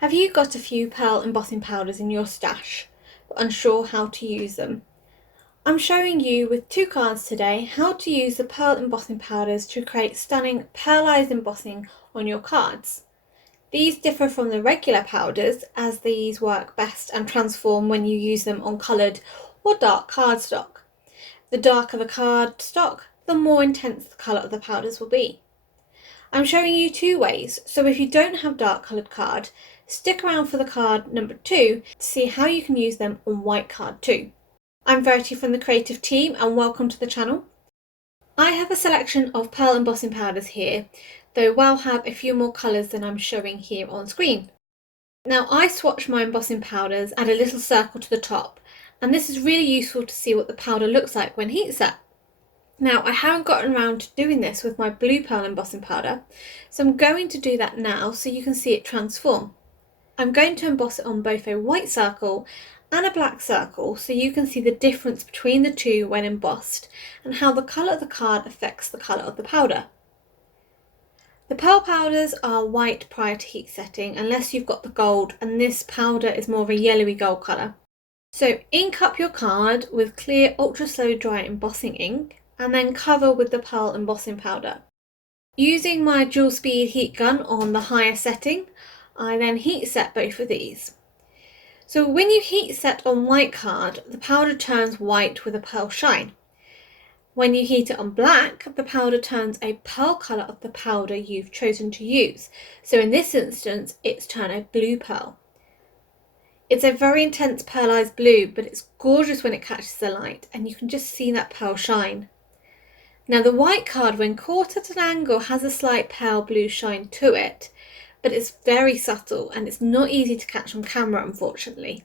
Have you got a few Pearl embossing powders in your stash, but unsure how to use them? I'm showing you with two cards today how to use the Pearl embossing powders to create stunning pearlized embossing on your cards. These differ from the regular powders as these work best and transform when you use them on coloured or dark cardstock. The darker the cardstock, the more intense the colour of the powders will be. I'm showing you two ways, so if you don't have dark coloured card, stick around for the card number 2 to see how you can use them on white card too. I'm Verity from the creative team and welcome to the channel. I have a selection of Pearl embossing powders here, though will have a few more colours than I'm showing here on screen. Now I swatch my embossing powders, add a little circle to the top, and this is really useful to see what the powder looks like when heat set. Now, I haven't gotten around to doing this with my blue pearl embossing powder, so I'm going to do that now so you can see it transform. I'm going to emboss it on both a white circle and a black circle so you can see the difference between the two when embossed and how the colour of the card affects the colour of the powder. The pearl powders are white prior to heat setting unless you've got the gold, and this powder is more of a yellowy gold colour. So ink up your card with clear ultra slow dry embossing ink and then cover with the pearl embossing powder. Using my dual speed heat gun on the higher setting, I then heat set both of these. So when you heat set on white card, the powder turns white with a pearl shine. When you heat it on black, the powder turns a pearl colour of the powder you've chosen to use. So in this instance, it's turned a blue pearl. It's a very intense pearlized blue, but it's gorgeous when it catches the light and you can just see that pearl shine. Now the white card, when caught at an angle, has a slight pale blue shine to it, but it's very subtle and it's not easy to catch on camera, unfortunately.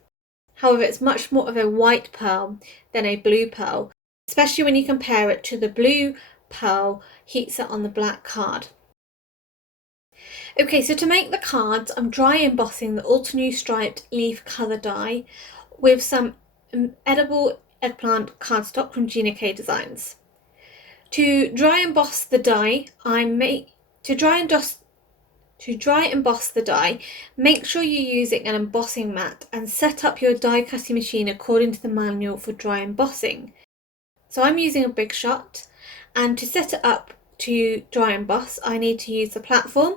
However, it's much more of a white pearl than a blue pearl, especially when you compare it to the blue pearl heat set on the black card. Okay, so to make the cards, I'm dry embossing the Altenew striped leaf colour die with some edible eggplant cardstock from Gina K Designs. To dry emboss the die, make sure you're using an embossing mat and set up your die cutting machine according to the manual for dry embossing. So I'm using a Big Shot, and to set it up to dry emboss, I need to use the platform,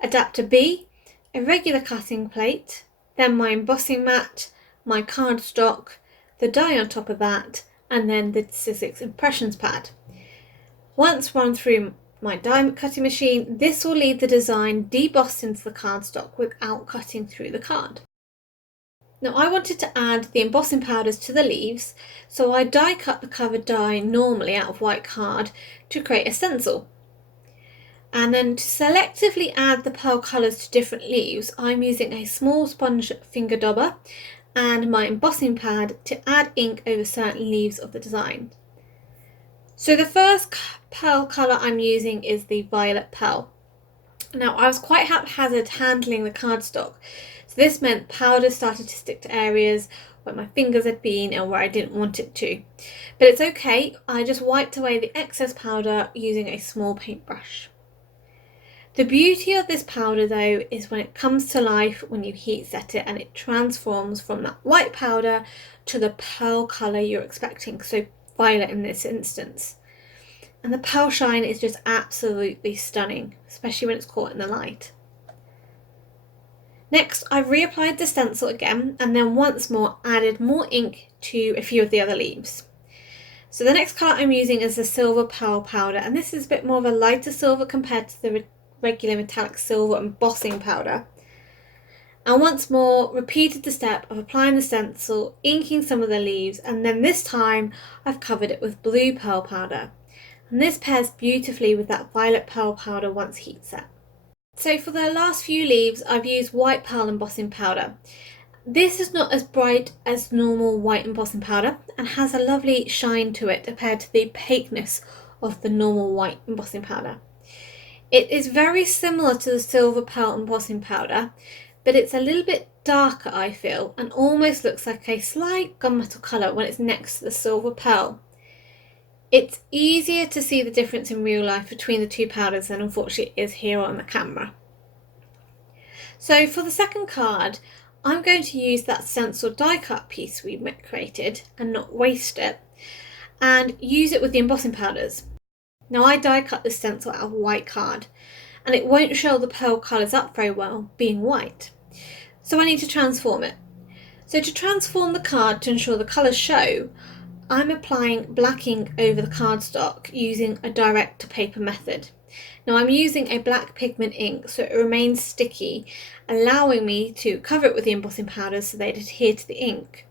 adapter B, a regular cutting plate, then my embossing mat, my cardstock, the die on top of that, and then the Sizzix impressions pad. Once run through my die cutting machine, this will leave the design debossed into the cardstock without cutting through the card. Now I wanted to add the embossing powders to the leaves, so I die cut the covered die normally out of white card to create a stencil. And then to selectively add the pearl colours to different leaves, I'm using a small sponge finger dauber and my embossing pad to add ink over certain leaves of the design. So the first pearl colour I'm using is the violet pearl. Now I was quite haphazard handling the cardstock, so this meant powder started to stick to areas where my fingers had been and where I didn't want it to. But it's okay, I just wiped away the excess powder using a small paintbrush. The beauty of this powder though is when it comes to life when you heat set it and it transforms from that white powder to the pearl colour you're expecting, so violet in this instance. And the pearl shine is just absolutely stunning, especially when it's caught in the light. Next, I've reapplied the stencil again and then once more added more ink to a few of the other leaves. So the next colour I'm using is the silver pearl powder, and this is a bit more of a lighter silver compared to the regular metallic silver embossing powder. And once more repeated the step of applying the stencil, inking some of the leaves, and then this time I've covered it with blue pearl powder. And this pairs beautifully with that violet pearl powder once heat set. So for the last few leaves I've used white pearl embossing powder. This is not as bright as normal white embossing powder and has a lovely shine to it compared to the opaqueness of the normal white embossing powder. It is very similar to the silver pearl embossing powder, but it's a little bit darker, I feel, and almost looks like a slight gunmetal colour when it's next to the silver pearl. It's easier to see the difference in real life between the two powders than unfortunately it is here on the camera. So for the second card, I'm going to use that stencil die cut piece we created and not waste it, and use it with the embossing powders. Now I die cut this stencil out of white card, and it won't show the pearl colours up very well being white. So I need to transform it. So to transform the card to ensure the colours show, I'm applying black ink over the cardstock using a direct to paper method. Now I'm using a black pigment ink so it remains sticky, allowing me to cover it with the embossing powders so they'd adhere to the ink.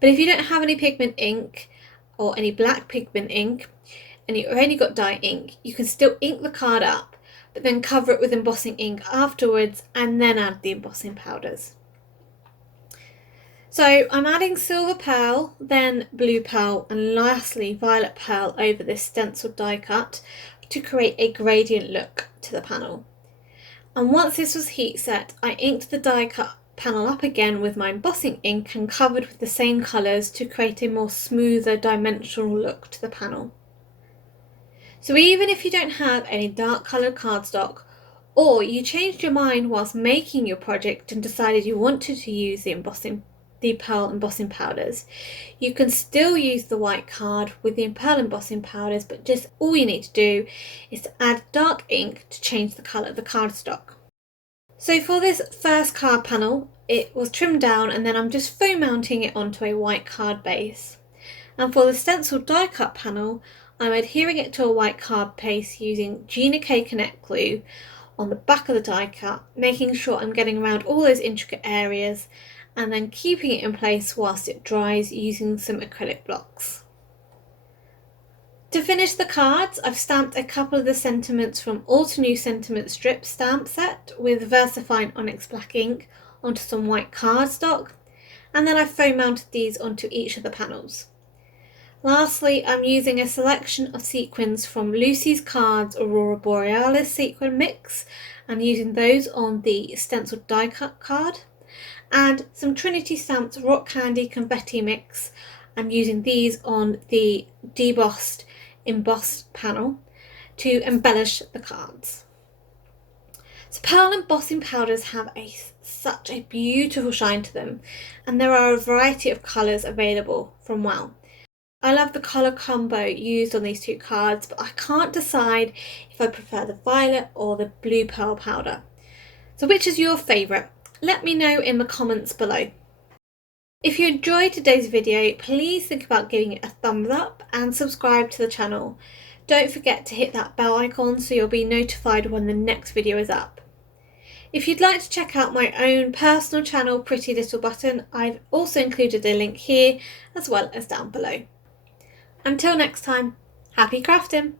But if you don't have any pigment ink or any black pigment ink and you've only got dye ink, you can still ink the card up but then cover it with embossing ink afterwards and then add the embossing powders. So I'm adding silver pearl, then blue pearl, and lastly violet pearl over this stencil die cut to create a gradient look to the panel. And once this was heat set, I inked the die cut panel up again with my embossing ink and covered with the same colours to create a more smoother dimensional look to the panel. So even if you don't have any dark coloured cardstock, or you changed your mind whilst making your project and decided you wanted to use the pearl embossing powders, you can still use the white card with the pearl embossing powders, but just all you need to do is to add dark ink to change the colour of the cardstock. So for this first card panel, it was trimmed down and then I'm just foam mounting it onto a white card base. And for the stencil die cut panel, I'm adhering it to a white card base using Gina K Connect glue on the back of the die cut, making sure I'm getting around all those intricate areas and then keeping it in place whilst it dries using some acrylic blocks. To finish the cards, I've stamped a couple of the sentiments from All to New Sentiment strip stamp set with VersaFine Onyx black ink onto some white cardstock, and then I've foam mounted these onto each of the panels. Lastly, I'm using a selection of sequins from Lucy's Cards Aurora Borealis sequin mix and using those on the stencil die cut card, and some Trinity Stamps Rock Candy Confetti mix and using these on the debossed embossed panel to embellish the cards. So pearl embossing powders have such a beautiful shine to them, and there are a variety of colours available from Wow. I love the colour combo used on these two cards, but I can't decide if I prefer the violet or the blue pearl powder. So which is your favourite? Let me know in the comments below. If you enjoyed today's video, please think about giving it a thumbs up and subscribe to the channel. Don't forget to hit that bell icon so you'll be notified when the next video is up. If you'd like to check out my own personal channel, Pretty Little Button, I've also included a link here as well as down below. Until next time, happy crafting!